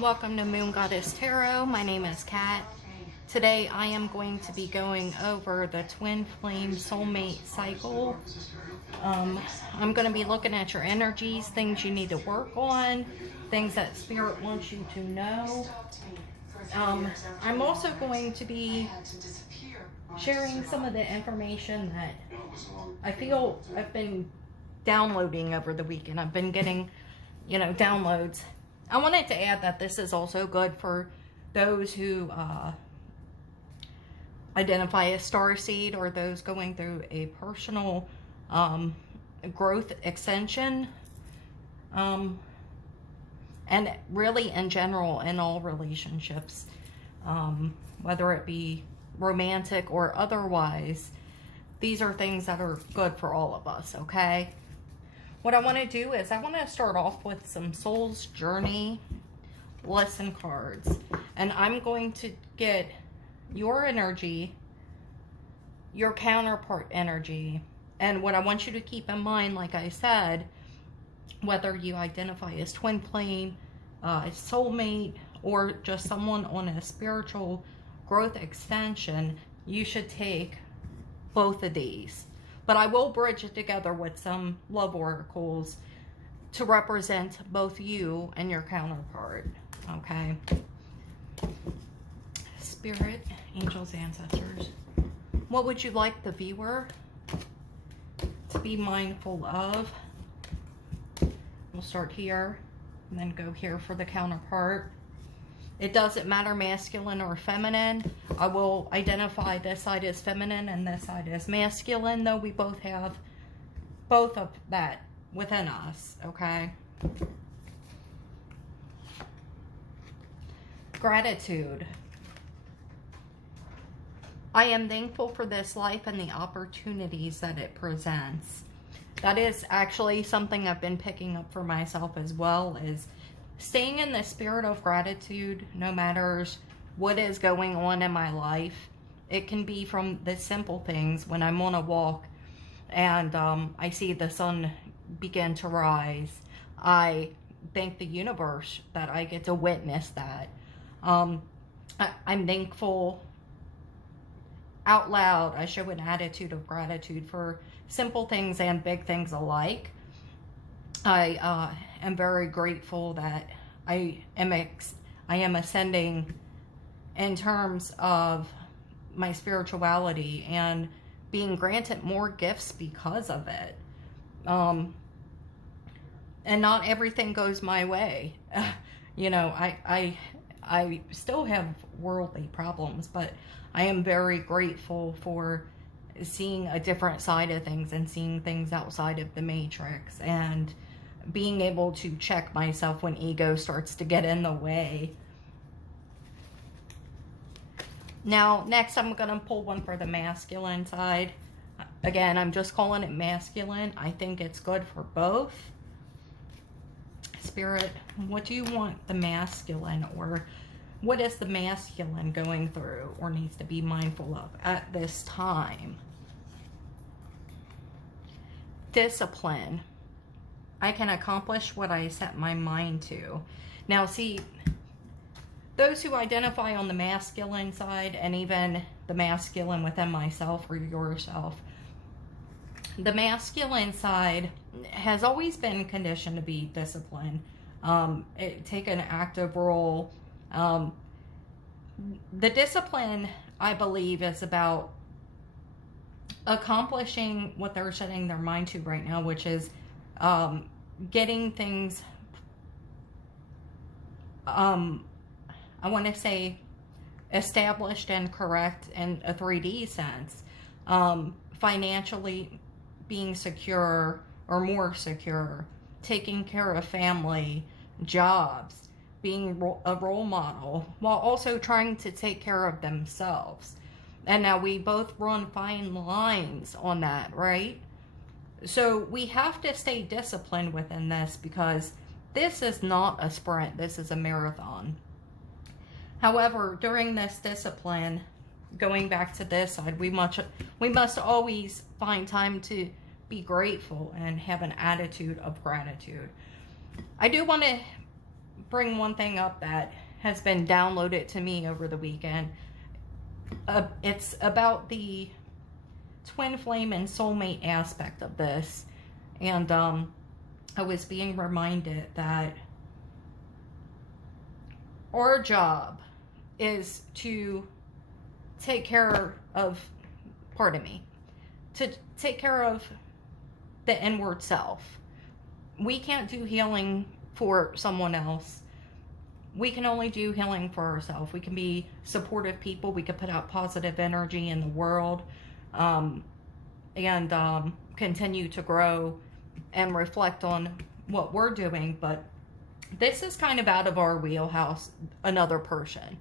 Welcome to Moon Goddess Tarot. My name is Kat. Today I am going to be going over the twin flame soulmate cycle. I'm going to be looking at your energies, things you need to work on, things that Spirit wants you to know. I'm also going to be sharing some of the information that I feel I've been downloading over the weekend. I've been getting, downloads. I wanted to add that this is also good for those who identify as starseed or those going through a personal growth extension, and really in general in all relationships, whether it be romantic or otherwise. These are things that are good for all of us, okay? What I want to do is I want to start off with some Soul's Journey lesson cards. And I'm going to get your energy, your counterpart energy. And what I want you to keep in mind, like I said, whether you identify as twin flame, soulmate, or just someone on a spiritual growth extension, you should take both of these. But I will bridge it together with some love oracles to represent both you and your counterpart, okay? Spirit, angels, ancestors, what would you like the viewer to be mindful of? We'll start here and then go here for the counterpart. It doesn't matter masculine or feminine. I will identify this side as feminine and this side as masculine, though we both have both of that within us, okay? Gratitude. I am thankful for this life and the opportunities that it presents. That is actually something I've been picking up for myself as well, is staying in the spirit of gratitude no matter what is going on in my life. It can be from the simple things when I'm on a walk and I see the sun begin to rise. I thank the universe that I get to witness that. I'm thankful out loud. I show an attitude of gratitude for simple things and big things alike. I am very grateful that I am ascending in terms of my spirituality and being granted more gifts because of it. And not everything goes my way. I still have worldly problems, but I am very grateful for seeing a different side of things and seeing things outside of the matrix and being able to check myself when ego starts to get in the way. Now, next I'm going to pull one for the masculine side. Again, I'm just calling it masculine. I think it's good for both. Spirit, what do you want the masculine, or what is the masculine going through or needs to be mindful of at this time? Discipline. I can accomplish what I set my mind to. Now, see, those who identify on the masculine side, and even the masculine within myself or yourself, the masculine side has always been conditioned to be disciplined, take an active role. The discipline, I believe, is about accomplishing what they're setting their mind to right now, which is getting things, I want to say, established and correct in a 3D sense. Financially being secure or more secure, taking care of family, jobs, being a role model, while also trying to take care of themselves. And now we both run fine lines on that, right? So we have to stay disciplined within this, because this is not a sprint. This is a marathon. However, during this discipline, going back to this side, we must always find time to be grateful and have an attitude of gratitude. I do want to bring one thing up that has been downloaded to me over the weekend. It's about the twin flame and soulmate aspect of this. And I was being reminded that our job is to take care of, pardon me, to take care of the inward self. We can't do healing for someone else. We can only do healing for ourselves. We can be supportive people. We can put out positive energy in the world, and continue to grow and reflect on what we're doing. But this is kind of out of our wheelhouse, another person.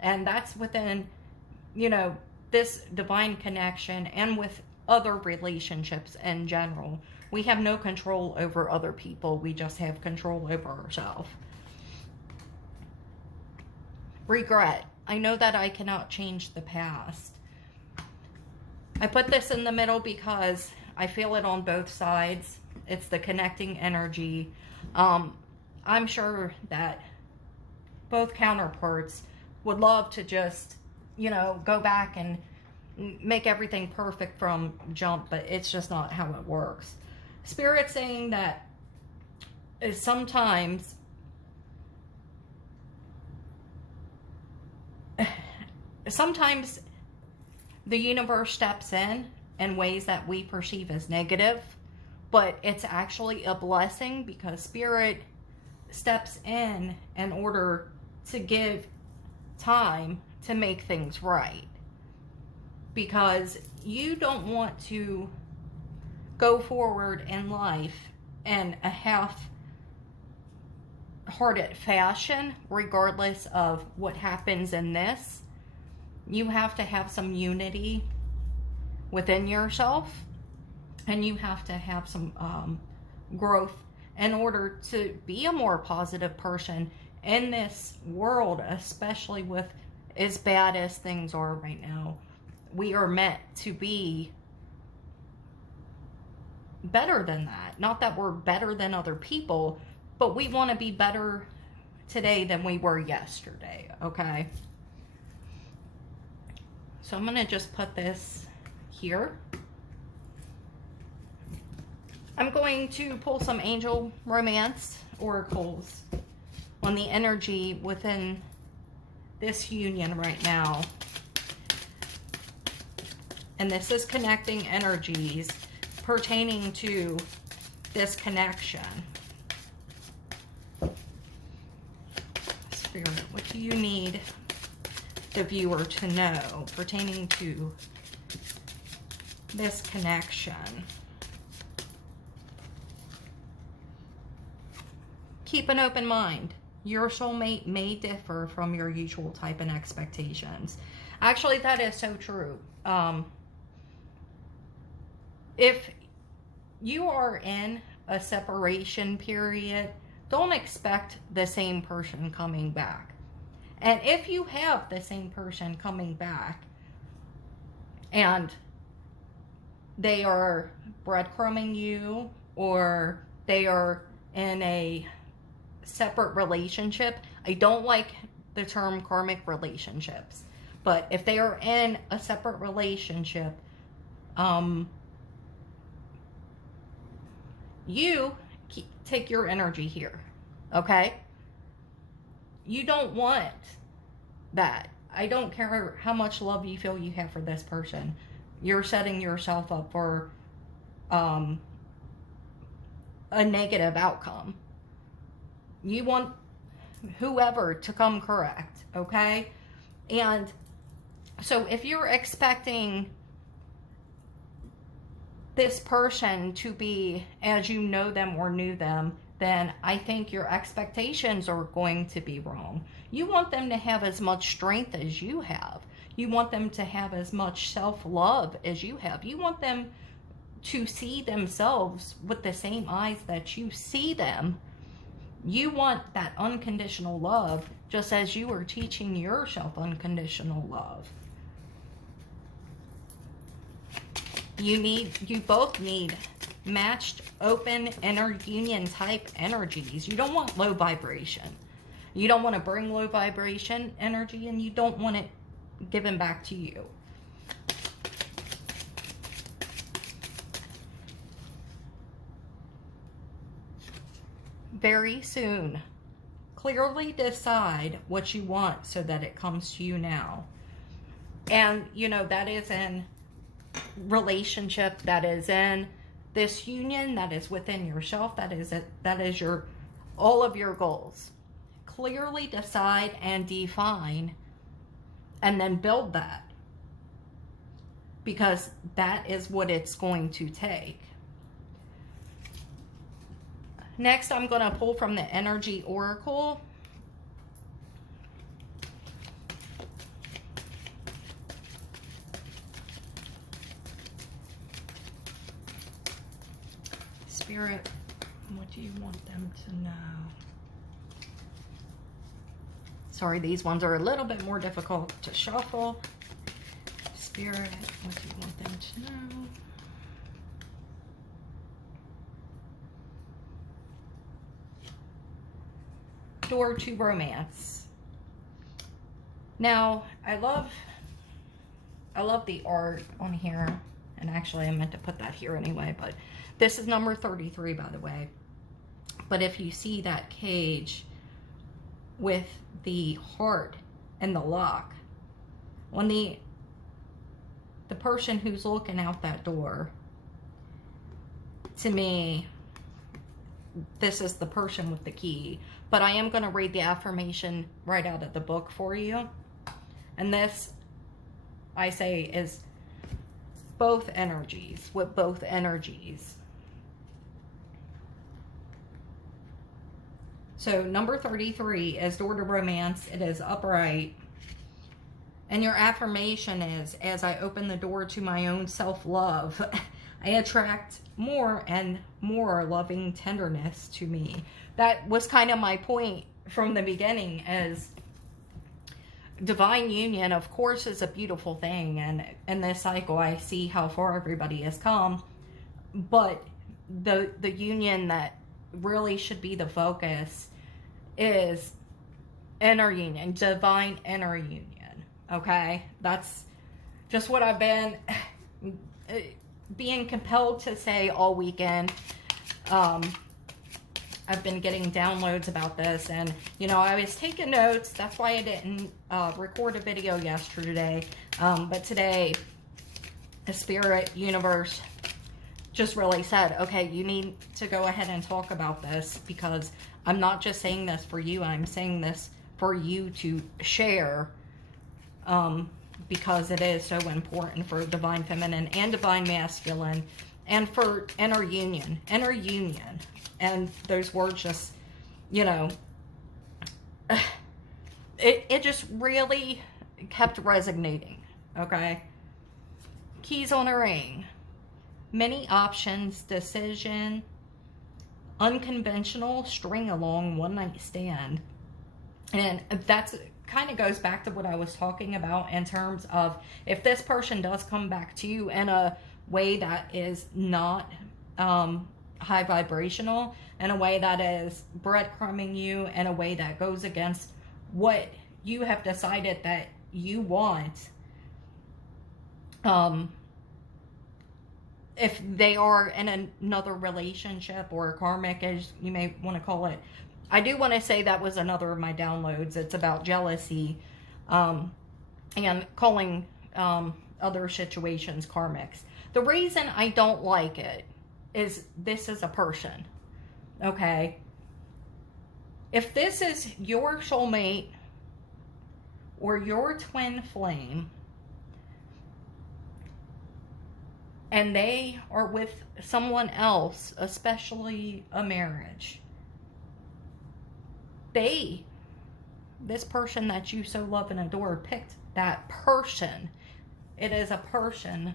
And that's within, this divine connection and with other relationships in general. We have no control over other people. We just have control over ourselves. Regret. I know that I cannot change the past. I put this in the middle because I feel it on both sides. It's the connecting energy. I'm sure that both counterparts would love to just, go back and make everything perfect from jump, but it's just not how it works. Spirit saying that sometimes the universe steps in ways that we perceive as negative, but it's actually a blessing because Spirit steps in order to give time to make things right. Because you don't want to go forward in life in a half-hearted fashion, regardless of what happens in this. You have to have some unity within yourself, and you have to have some growth in order to be a more positive person in this world, especially with as bad as things are right now. We are meant to be better than that. Not that we're better than other people, but we want to be better today than we were yesterday, okay? So I'm going to just put this here. I'm going to pull some angel romance oracles on the energy within this union right now. And this is connecting energies pertaining to this connection. Spirit, what do you need the viewer to know pertaining to this connection? Keep an open mind. Your soulmate may differ from your usual type and expectations. Actually, that is so true. If you are in a separation period, don't expect the same person coming back. And if you have the same person coming back and they are breadcrumbing you, or they are in a separate relationship, I don't like the term karmic relationships, but if they are in a separate relationship, you take your energy here, okay? You don't want that. I don't care how much love you feel you have for this person. You're setting yourself up for a negative outcome. You want whoever to come correct, okay? And so if you're expecting this person to be as you know them or knew them, then I think your expectations are going to be wrong. You want them to have as much strength as you have. You want them to have as much self-love as you have. You want them to see themselves with the same eyes that you see them. You want that unconditional love, just as you are teaching yourself unconditional love. You both need matched, open, inner union type energies. You don't want low vibration. You don't want to bring low vibration energy, and you don't want it given back to you. Very soon. Clearly decide what you want so that it comes to you now. And, you know, that is in relationship, that is in this union, that is within yourself, that is your all of your goals. Clearly decide and define, and then build that, because that is what it's going to take. Next, I'm going to pull from the Energy Oracle. Spirit, what do you want them to know? Sorry, these ones are a little bit more difficult to shuffle. Spirit, what do you want them to know? Door to romance. Now, I love the art on here, and actually I meant to put that here anyway, but this is number 33, by the way. But if you see that cage with the heart and the lock, when the person who's looking out that door, to me, this is the person with the key. But I am going to read the affirmation right out of the book for you. And this, I say, is both energies, with both energies. So number 33 is door to romance. It is upright. And your affirmation is, as I open the door to my own self-love, I attract more and more loving tenderness to me. That was kind of my point from the beginning, as divine union, of course, is a beautiful thing. And in this cycle, I see how far everybody has come. But the union that really should be the focus is inner union, divine inner union. Okay? That's just what I've been being compelled to say all weekend. I've been getting downloads about this, and you know, I was taking notes. That's why I didn't record a video yesterday, but today the spirit universe just really said, okay, you need to go ahead and talk about this, because I'm not just saying this for you, I'm saying this for you to share, because it is so important for divine feminine and divine masculine, and for inner union. And those words just, you know, it just really kept resonating, okay? Keys on a ring. Many options, decision, unconventional, string along, one night stand. And that's kind of goes back to what I was talking about in terms of, if this person does come back to you in a way that is not high vibrational, in a way that is breadcrumbing you, in a way that goes against what you have decided that you want, if they are in another relationship, or karmic, as you may want to call it. I do want to say that was another of my downloads. It's about jealousy, and calling other situations karmics. The reason I don't like it is this is a person, okay? If this is your soulmate or your twin flame, and they are with someone else, especially a marriage, this person that you so love and adore picked that person. It is a person.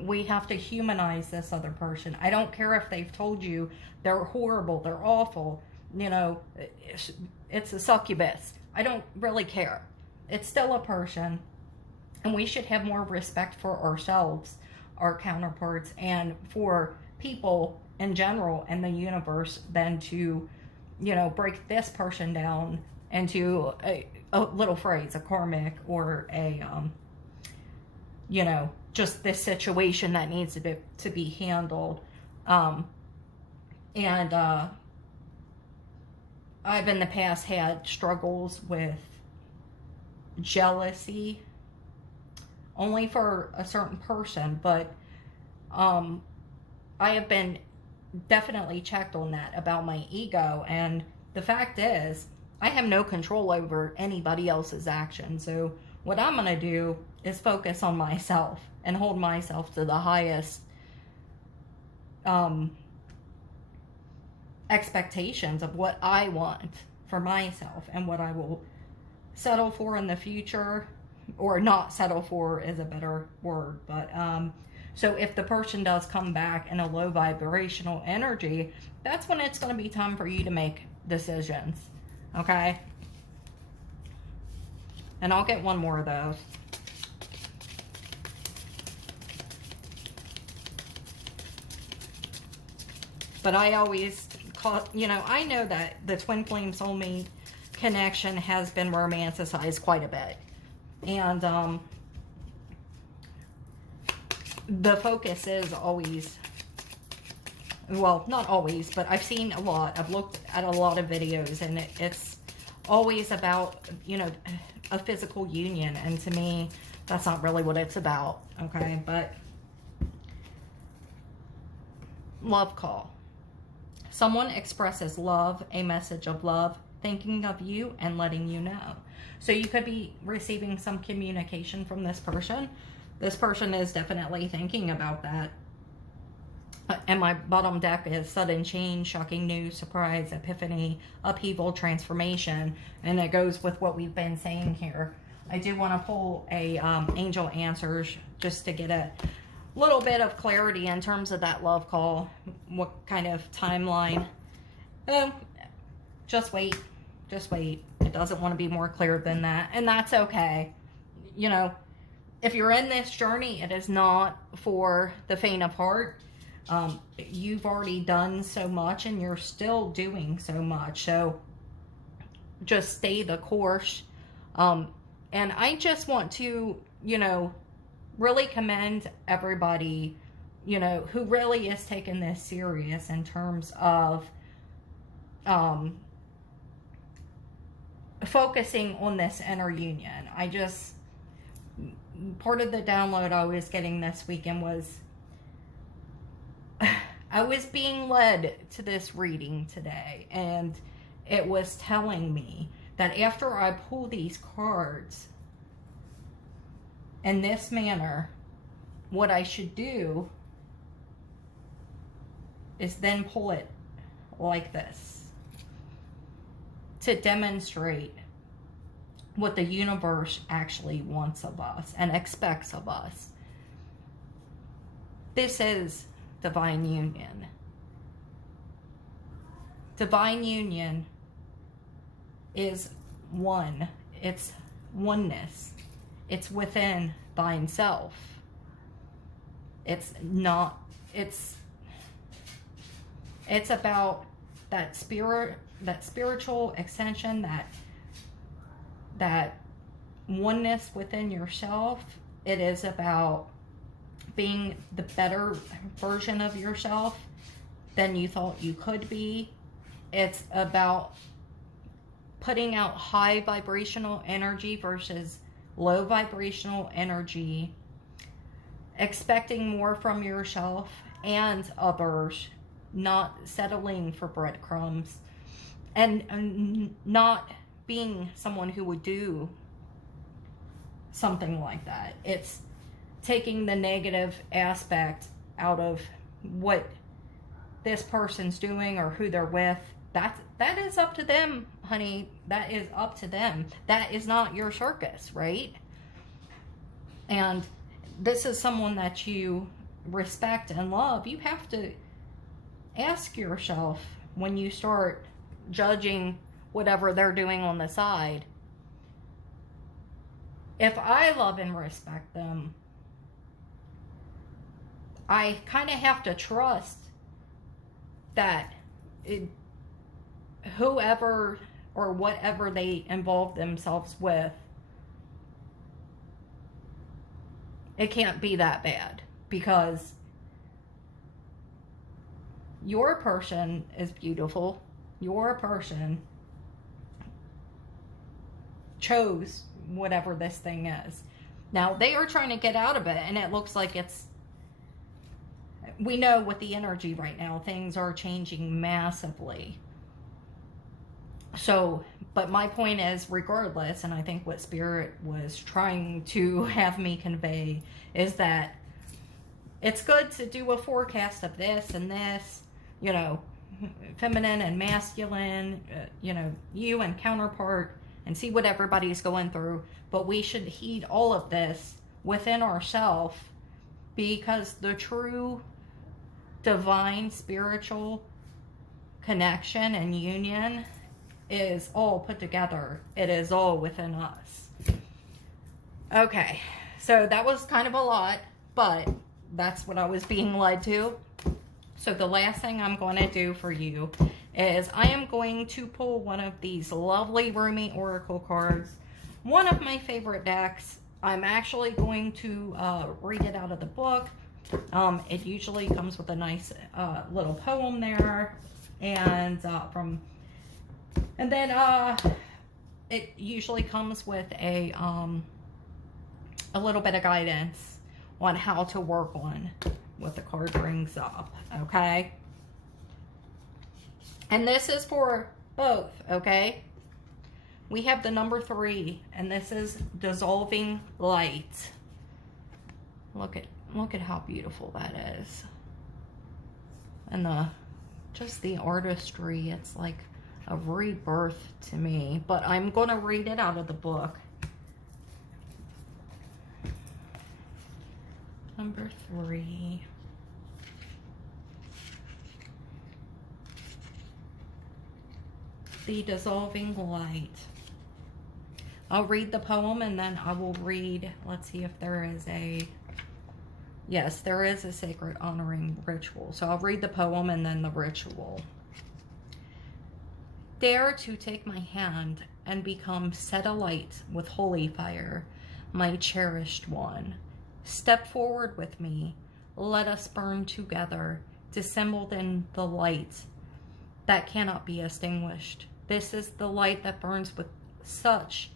We have to humanize this other person. I don't care if they've told you they're horrible, they're awful, you know, it's a succubus. I don't really care. It's still a person, and we should have more respect for ourselves, our counterparts, and for people in general in the universe, than to you know, break this person down into a little phrase, a karmic, or a, you know, just this situation that needs to be handled. And I've in the past had struggles with jealousy, only for a certain person, but I have been definitely checked on that about my ego. And the fact is, I have no control over anybody else's actions. So what I'm going to do is focus on myself and hold myself to the highest expectations of what I want for myself and what I will settle for in the future, or not settle for is a better word. But so if the person does come back in a low vibrational energy, that's when it's going to be time for you to make decisions. Okay? And I'll get one more of those. But I always call, you know, I know that the twin flame soulmate connection has been romanticized quite a bit. And the focus is always, well, not always, but I've seen a lot. I've looked at a lot of videos, and it's always about, you know, a physical union. And to me, that's not really what it's about. Okay? But love call. Someone expresses love, a message of love, thinking of you and letting you know. So you could be receiving some communication from this person. This person is definitely thinking about that. And my bottom deck is sudden change, shocking news, surprise, epiphany, upheaval, transformation. And it goes with what we've been saying here. I do want to pull a angel answers just to get a little bit of clarity in terms of that love call. What kind of timeline? Just wait. Just wait. It doesn't want to be more clear than that. And that's okay. You know, if you're in this journey, it is not for the faint of heart. You've already done so much, and you're still doing so much. So just stay the course. And I just want to, you know, really commend everybody, you know, who really is taking this serious in terms of focusing on this inner union. I just, part of the download I was getting this weekend was, I was being led to this reading today, and it was telling me that after I pull these cards in this manner, what I should do is then pull it like this to demonstrate what the universe actually wants of us and expects of us. This is divine union. Divine union is one. It's oneness. It's within thine self. It's not, it's about that spirit, that spiritual extension, that oneness within yourself. It is about being the better version of yourself than you thought you could be. It's about putting out high vibrational energy versus low vibrational energy, expecting more from yourself and others, not settling for breadcrumbs, and not being someone who would do something like that. It's taking the negative aspect out of what this person's doing or who they're with. That is up to them, honey. That is up to them. That is not your circus, right? And this is someone that you respect and love. You have to ask yourself, when you start judging whatever they're doing on the side, if I love and respect them, I kind of have to trust that whoever or whatever they involve themselves with, it can't be that bad, because your person is beautiful. Your person chose whatever this thing is. Now, they are trying to get out of it, and it looks like it's, we know with the energy right now, things are changing massively. So, but my point is, regardless, and I think what Spirit was trying to have me convey is that it's good to do a forecast of this and this, you know, feminine and masculine, you know, you and counterpart, and see what everybody's going through. But we should heed all of this within ourselves, because the true divine spiritual connection and union is all put together. It is all within us. Okay, so that was kind of a lot, but that's what I was being led to. So the last thing I'm going to do for you is I am going to pull one of these lovely Rumi Oracle cards, one of my favorite decks. I'm actually going to read it out of the book. It usually comes with a nice little poem there, and then it usually comes with a little bit of guidance on how to work on what the card brings up, okay? And this is for both, okay? We have the number 3, and this is dissolving light. Look at how beautiful that is. And just the artistry, it's like a rebirth to me. But I'm going to read it out of the book. Number 3. The dissolving light. I'll read the poem, and then I will read, let's see if there is a, yes, there is a sacred honoring ritual. So I'll read the poem and then the ritual. Dare to take my hand and become set alight with holy fire, my cherished one. Step forward with me. Let us burn together, dissembled in the light that cannot be extinguished. This is the light that burns with such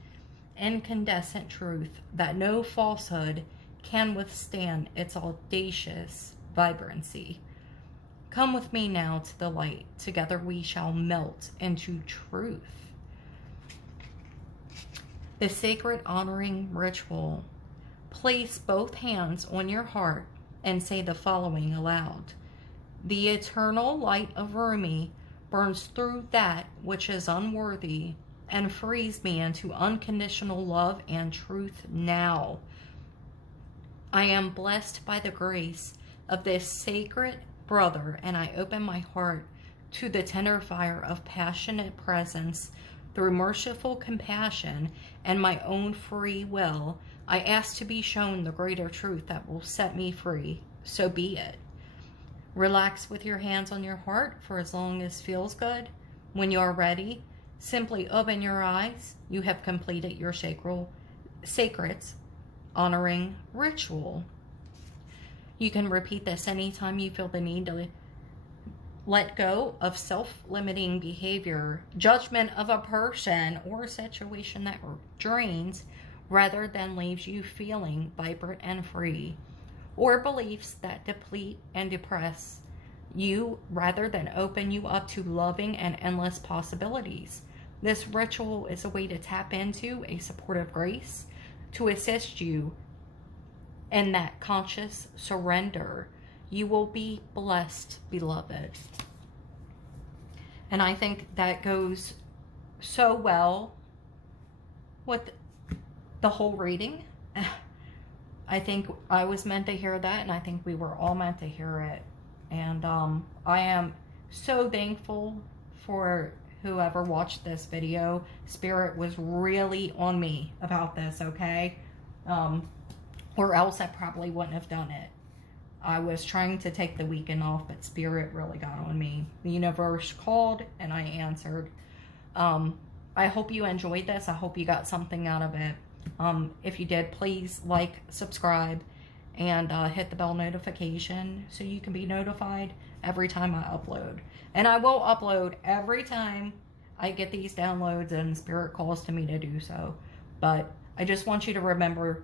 incandescent truth that no falsehood can withstand its audacious vibrancy. Come with me now to the light. Together we shall melt into truth. The sacred honoring ritual. Place both hands on your heart and say the following aloud. The eternal light of Rumi burns through that which is unworthy and frees me into unconditional love and truth now. I am blessed by the grace of this sacred brother, and I open my heart to the tender fire of passionate presence. Through merciful compassion and my own free will, I ask to be shown the greater truth that will set me free. So be it. Relax with your hands on your heart for as long as feels good. When you are ready, simply open your eyes. You have completed your sacred honoring ritual. You can repeat this anytime you feel the need to let go of self-limiting behavior, judgment of a person or situation that drains rather than leaves you feeling vibrant and free, or beliefs that deplete and depress you rather than open you up to loving and endless possibilities. This ritual is a way to tap into a supportive grace to assist you in that conscious surrender. You will be blessed, beloved. And I think that goes so well with the whole reading. I think I was meant to hear that, and I think we were all meant to hear it. And I am so thankful for whoever watched this video. Spirit was really on me about this, okay? Or else I probably wouldn't have done it. I was trying to take the weekend off, but Spirit really got on me. The universe called and I answered. I hope you enjoyed this. I hope you got something out of it. If you did, please like, subscribe, and hit the bell notification so you can be notified every time I upload. And I will upload every time I get these downloads and Spirit calls to me to do so. But I just want you to remember,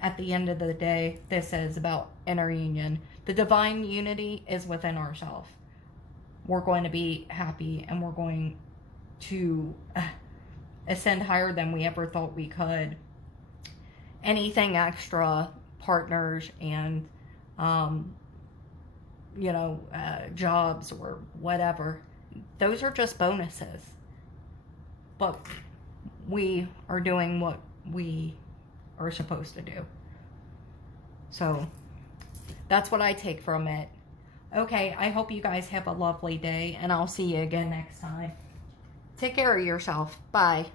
at the end of the day, this is about inner union. The divine unity is within ourselves. We're going to be happy and we're going to ascend higher than we ever thought we could. Anything extra, partners and, jobs or whatever, those are just bonuses. But we are doing what we are supposed to do. So that's what I take from it. Okay, I hope you guys have a lovely day, and I'll see you again next time. Take care of yourself. Bye.